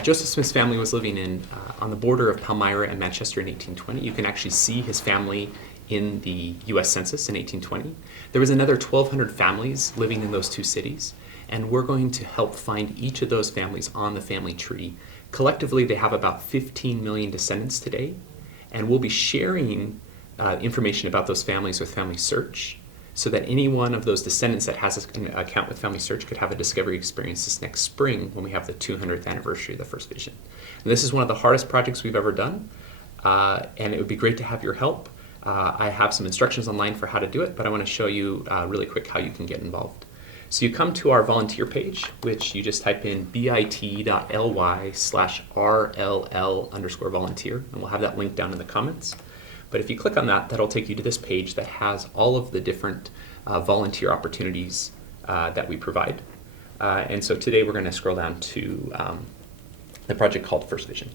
Joseph Smith's family was living on the border of Palmyra and Manchester in 1820. You can actually see his family in the U.S. Census in 1820. There was another 1,200 families living in those two cities, and we're going to help find each of those families on the family tree. Collectively, they have about 15 million descendants today, and we'll be sharing information about those families with Family Search, so that any one of those descendants that has an account with Family Search could have a discovery experience this next spring when we have the 200th anniversary of the first vision. And this is one of the hardest projects we've ever done, and it would be great to have your help. I have some instructions online for how to do it, but I want to show you really quick how you can get involved. So you come to our volunteer page, which you just type in bit.ly/RLL_volunteer, and we'll have that link down in the comments. But if you click on that, that'll take you to this page that has all of the different volunteer opportunities that we provide. And so today we're going to scroll down to the project called First Vision.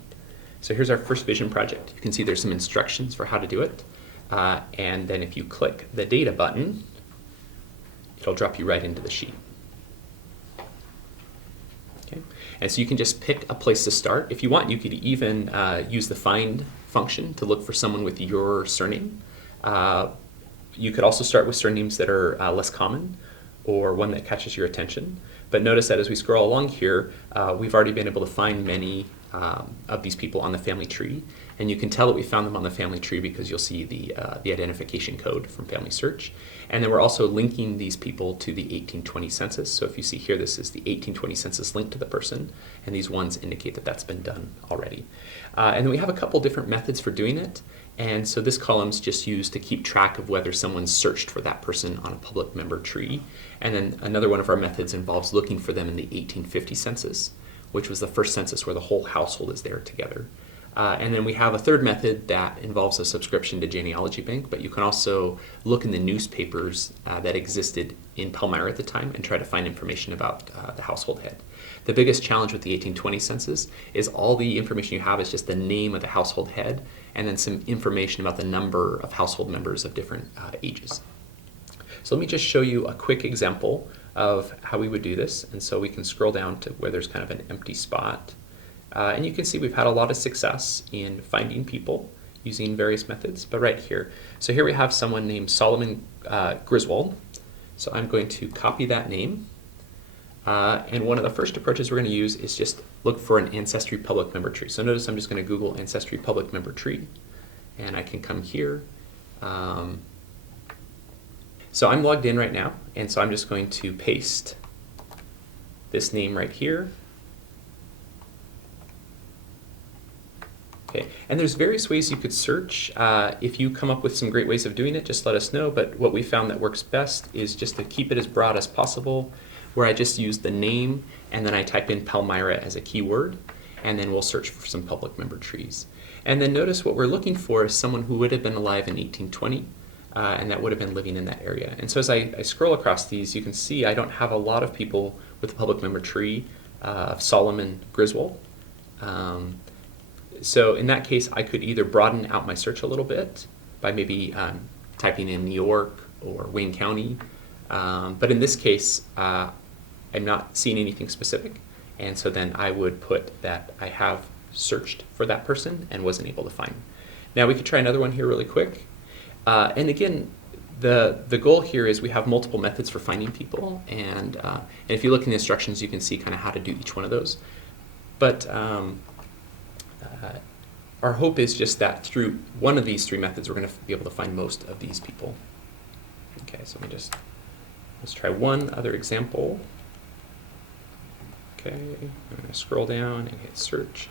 So here's our First Vision project. You can see there's some instructions for how to do it. And then if you click the data button, it'll drop you right into the sheet. Okay. And so you can just pick a place to start. If you want, you could even use the find function to look for someone with your surname. You could also start with surnames that are less common or one that catches your attention. But notice that as we scroll along here, we've already been able to find many of these people on the family tree. And you can tell that we found them on the family tree because you'll see the identification code from Family Search. And then we're also linking these people to the 1820 census. So if you see here, this is the 1820 census linked to the person, and these ones indicate that that's been done already. And then we have a couple different methods for doing it. And so this column's just used to keep track of whether someone's searched for that person on a public member tree. And then another one of our methods involves looking for them in the 1850 census, which was the first census where the whole household is there together. And then we have a third method that involves a subscription to Genealogy Bank, but you can also look in the newspapers that existed in Palmyra at the time and try to find information about the household head. The biggest challenge with the 1820 census is all the information you have is just the name of the household head and then some information about the number of household members of different ages. So let me just show you a quick example of how we would do this. And so we can scroll down to where there's kind of an empty spot. And you can see we've had a lot of success in finding people using various methods, but right here. So here we have someone named Solomon Griswold. So I'm going to copy that name. And one of the first approaches we're going to use is just look for an Ancestry public member tree. So notice I'm just going to Google Ancestry public member tree, and I can come here. So I'm logged in right now, and so I'm just going to paste this name right here. Okay, and there's various ways you could search. If you come up with some great ways of doing it, just let us know. But what we found that works best is just to keep it as broad as possible, where I just use the name and then I type in Palmyra as a keyword, and then we'll search for some public member trees. And then notice what we're looking for is someone who would have been alive in 1820, and that would have been living in that area. And so as I scroll across these, you can see I don't have a lot of people with the public member tree of Solomon Griswold. So in that case, I could either broaden out my search a little bit by maybe typing in New York or Wayne County. But in this case, I'm not seeing anything specific. And so then I would put that I have searched for that person and wasn't able to find. Now we could try another one here really quick. And again, the goal here is we have multiple methods for finding people. And if you look in the instructions, you can see kind of how to do each one of those. But our hope is just that through one of these three methods, we're going to be able to find most of these people. Okay, so let's try one other example. Okay, I'm going to scroll down and hit search.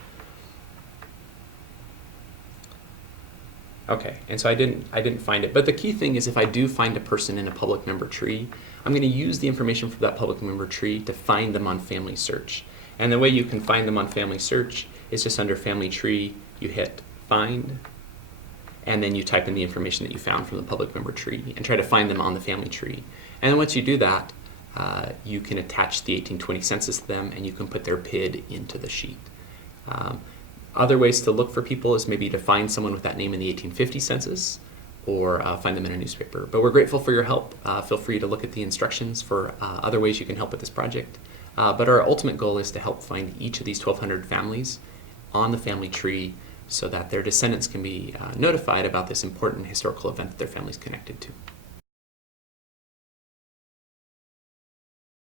Okay, and so I didn't find it. But the key thing is if I do find a person in a public member tree, I'm going to use the information from that public member tree to find them on Family Search. And the way you can find them on Family Search is just under Family Tree, you hit Find, and then you type in the information that you found from the public member tree and try to find them on the family tree. And then once you do that, you can attach the 1820 census to them and you can put their PID into the sheet. Other ways to look for people is maybe to find someone with that name in the 1850 census or find them in a newspaper. But we're grateful for your help. Feel free to look at the instructions for other ways you can help with this project. But our ultimate goal is to help find each of these 1,200 families on the family tree so that their descendants can be notified about this important historical event that their family is connected to.